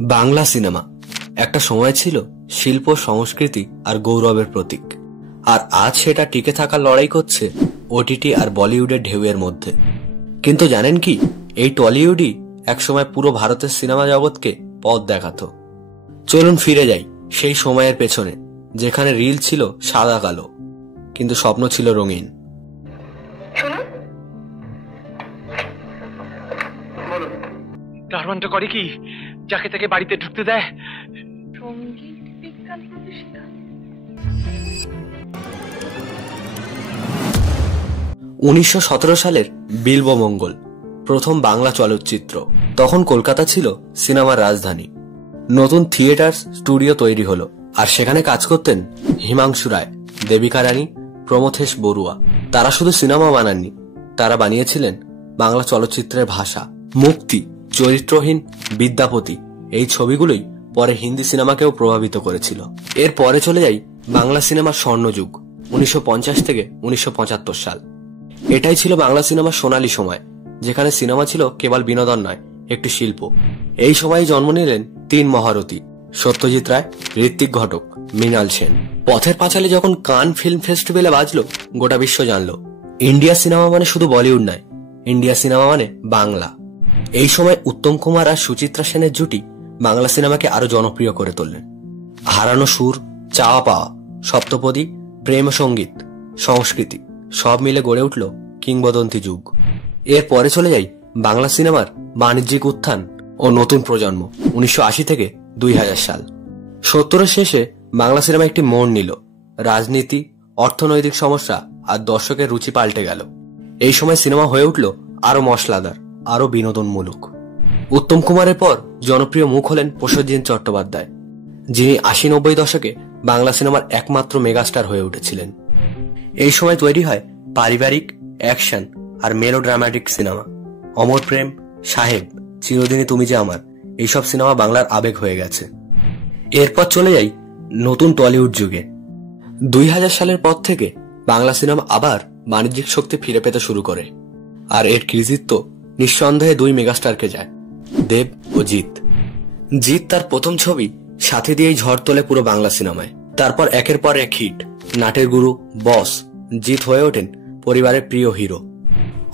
Bangla cinema একটা সময় ছিল শিল্প, সংস্কৃতি আর গৌরবের প্রতীক। আর আজ সেটা টিকে থাকার লড়াই করছে ওটিটি আর বলিউডের ঢেউয়ের মধ্যে। কিন্তু জানেন কি, এই টলিউডই একসময় পুরো ভারতের সিনেমা জগৎকে পথ দেখাতো। চলুন ফিরে যাই সেই সময়ের পেছনে, যেখানে রিল ছিল সাদা কালো কিন্তু স্বপ্ন ছিল রঙিন। দারোয়ানটা করে কি, যাকে তাকে বাড়িতে ঢুকতে দেয়? সঙ্গীত বিজ্ঞান প্রতিষ্ঠান। 1917 সালের বিল্বমঙ্গল প্রথম বাংলা চলচ্চিত্র। তখন কলকাতা ছিল সিনেমার রাজধানী। নতুন থিয়েটার স্টুডিও তৈরি হলো, আর সেখানে কাজ করতেন হিমাংশু রায়, দেবিকা রানী, প্রমথেশ বড়ুয়া। তারা শুধু সিনেমা বানাননি, তারা বানিয়েছিলেন বাংলা চলচ্চিত্রের ভাষা। মুক্তি, চরিত্রহীন, বিদ্যাপতি এই ছবিগুলোই পরে হিন্দি সিনেমাকেও প্রভাবিত করেছিল। এর পরে চলে যাই বাংলা সিনেমার স্বর্ণযুগ 1950 থেকে 1975 সাল। এটাই ছিল বাংলা সিনেমার সোনালী সময়, যেখানে সিনেমা ছিল কেবল বিনোদন নয়, একটি শিল্প। এই সময় জন্ম নিলেন তিন মহারথী: সত্যজিৎ রায়, ঋত্বিক ঘটক, মৃণাল সেন। পথের পাঁচালী যখন কান ফিল্ম ফেস্টিভ্যালে বাজলো, গোটা বিশ্ব জানলো ইন্ডিয়া সিনেমা মানে শুধু বলিউড নয়, ইন্ডিয়া সিনেমা মানে বাংলা। এই সময় উত্তম কুমার আর সুচিত্রা সেনের জুটি বাংলা সিনেমাকে আরো জনপ্রিয় করে তুললেন। হারানো সুর, চাওয়া পাওয়া, সপ্তপদী, প্রেম সঙ্গীত, সংস্কৃতি সব মিলে গড়ে উঠল কিংবদন্তি যুগ। এর পরে চলে যাই বাংলা সিনেমার বাণিজ্যিক উত্থান ও নতুন প্রজন্ম 1980 থেকে 2000 সাল। 70-এর শেষে বাংলা সিনেমা একটি মোড় নিল। রাজনীতি, অর্থনৈতিক সমস্যা আর দর্শকের রুচি পাল্টে গেল। এই সময় সিনেমা হয়ে উঠল আরো মশলাদার, আরো বিনোদনমূলক। উত্তম কুমারের পর জনপ্রিয় মুখ হলেন প্রসেনজিৎ চট্টোপাধ্যায়, যিনি 80-90 দশকে বাংলা সিনেমার একমাত্র মেগাস্টার হয়ে উঠেছিলেন। এই সময় তৈরি হয় পারিবারিক, অ্যাকশন আর মেলোড্রামাটিক সিনেমা। অমর প্রেম, সাহেব, চিরদিনই তুমি যে আমার, এইসব সিনেমা বাংলার আবেগ হয়ে গেছে। এরপর চলে যাই নতুন টলিউড যুগে। 2000 সালের পর থেকে বাংলা সিনেমা আবার বাণিজ্যিক শক্তি ফিরে পেতে শুরু করে, আর এর কৃতিত্ব নিঃসন্দেহে দুই মেগাস্টারকে যায়, দেব ও জিৎ। জিৎ তার প্রথম ছবি সাথী দিয়েই ঝড় তোলে পুরো বাংলা সিনেমায়। তারপর একের পর এক হিট, নাটের গুরু, বস। জিৎ হয়ে ওঠেন পরিবারের প্রিয় হিরো।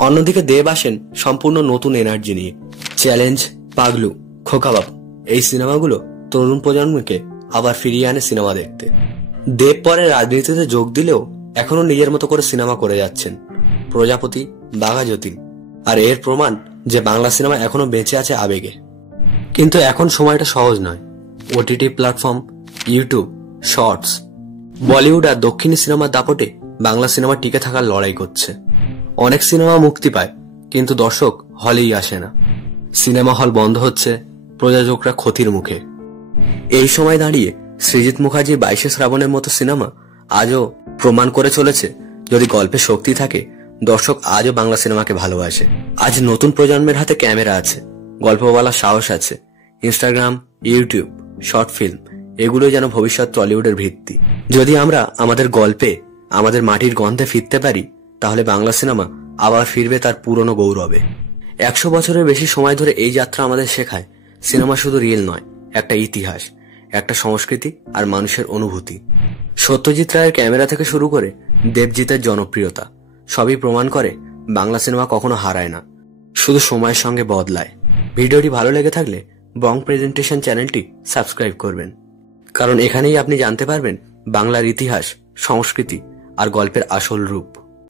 অন্যদিকে দেব আসেন সম্পূর্ণ নতুন এনার্জি নিয়ে। চ্যালেঞ্জ, পাগলু, খোকাবাবু এই সিনেমাগুলো তরুণ প্রজন্মকে আবার ফিরিয়ে আনে সিনেমা দেখতে। দেব পরে রাজনীতিতে যোগ দিলেও এখনো নিজের মতো করে সিনেমা করে যাচ্ছেন, প্রজাপতি, বাঘা যতীন। আর এর প্রমাণ যে বাংলা সিনেমা এখনো বেঁচে আছে আবেগে। কিন্তু এখন সময়টা সহজ নয়। OTT platform, YouTube, shorts, Bollywood আর দক্ষিণী সিনেমার দাপটে বাংলা সিনেমা টিকে থাকার লড়াই করছে। অনেক সিনেমা মুক্তি পায়, কিন্তু দর্শক হলেই আসে না। সিনেমা হল বন্ধ হচ্ছে, প্রযোজকরা ক্ষতির মুখে। এই সময় দাঁড়িয়ে সৃজিত মুখার্জির 22শে শ্রাবণের মতো সিনেমা আজও প্রমাণ করে চলেছে, যদি গল্পে শক্তি থাকে, দর্শক আজও বাংলা সিনেমাকে ভালোবাসে। আজ নতুন প্রজন্মের হাতে ক্যামেরা আছে, গল্প বলার সাহস আছে। ইনস্টাগ্রাম, ইউটিউব, শর্ট ফিল্ম এগুলোই যেন ভবিষ্যৎ টলিউডের ভিত্তি। যদি আমরা আমাদের গল্পে, আমাদের মাটির গন্ধে ফিরতে পারি, তাহলে বাংলা সিনেমা আবার ফিরবে তার পুরনো গৌরবে। 100 বছরের বেশি সময় ধরে এই যাত্রা আমাদের শেখায়, সিনেমা শুধু রিল নয়, একটা ইতিহাস, একটা সংস্কৃতি আর মানুষের অনুভূতি। সত্যজিৎ রায়ের ক্যামেরা থেকে শুরু করে দেবজিতের জনপ্রিয়তা সবই প্রমাণ করে বাংলা সিনেমা কখনো হারায় না, শুধু সময়ের সঙ্গে বদলায়। ভিডিওটি ভালো লেগে থাকলে বং প্রেজেন্টেশন চ্যানেলটি সাবস্ক্রাইব করবেন, কারণ এখানেই আপনি জানতে পারবেন বাংলার ইতিহাস, সংস্কৃতি আর গল্পের আসল রূপ।